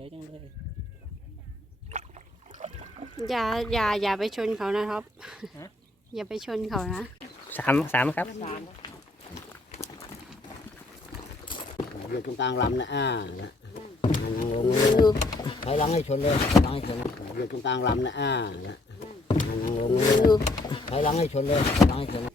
วยจังเลย อย่าอย่าอย่าไปชนเขานะครับฮะ อย่าไปชนเขานะ สามสามครับ อยู่ตรงกลางลำนะอ่านะนั่งลงเลยถอยหลังให้ชนเลยถอยหลังให้ชนอยู่ตรงกลางลำนะอ่านะนั่งลงเลยถอยหลังให้ชนเลยถอยหลังให้ชนไป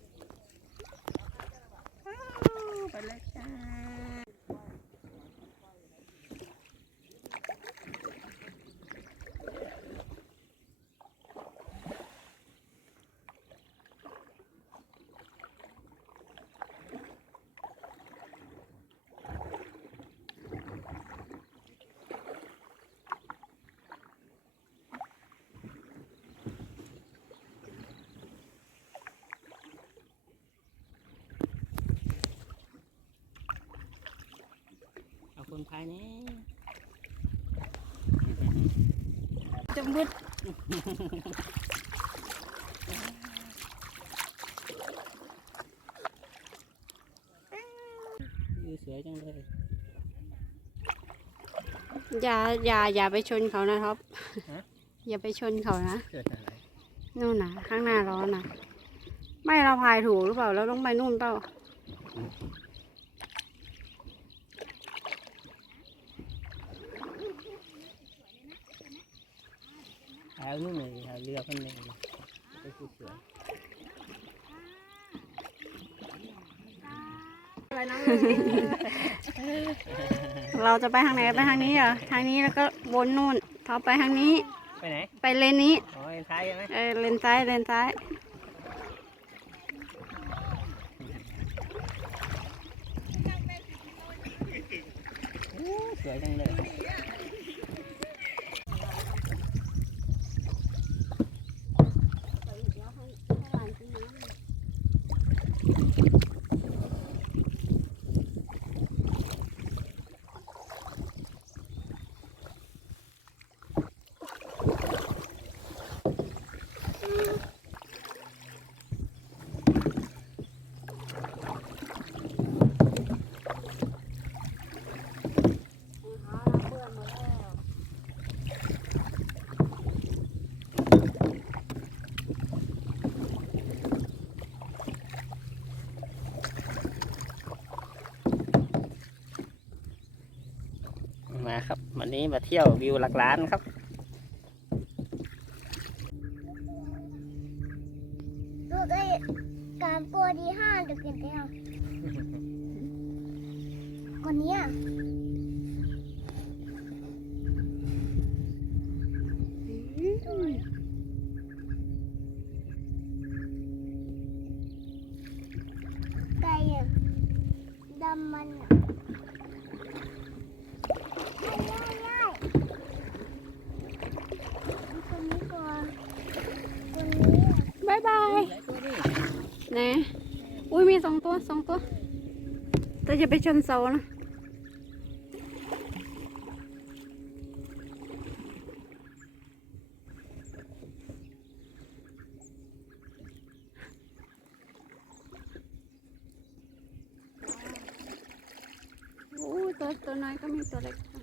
เอาคนภายนี้จมบุดวิวสวยจังเลย อย่าอย่าอย่าไปชนเขานะครับฮะ อย่าไปชนเขานะเกิดอะไรนู่นนะข้างหน้าร้อนนะไม่เราพายถูกหรือเปล่าเราต้องไปนู่นเปล่า เอานู่นเลยเอาเรือคนหนึ่งไปสวยเราจะไปทางไหนไปทางนี้เหรอทางนี้แล้วก็วนนู่นเขาไปทางนี้ๆไปไหน ไปเลนนี้อ๋อเลนซ้ายใช่ไหมเออเลนซ้ายเลนซ้ายสวยจังเลย มาครับ วันนี้มาเที่ยววิวหลักล้านครับดูได้การตัวดีห้าเดือนแล้วคนเนี้ยไก่ดำมันอะไอ้ย่ายย่ายคนนี้ก่อนคนนี้อะ บายบายนอุ้ยมีสองตัวสองตัว แต่จะไปชนเสานะโอ้ยตัวตัวน้อยก็มีตัวเล็กค่ะ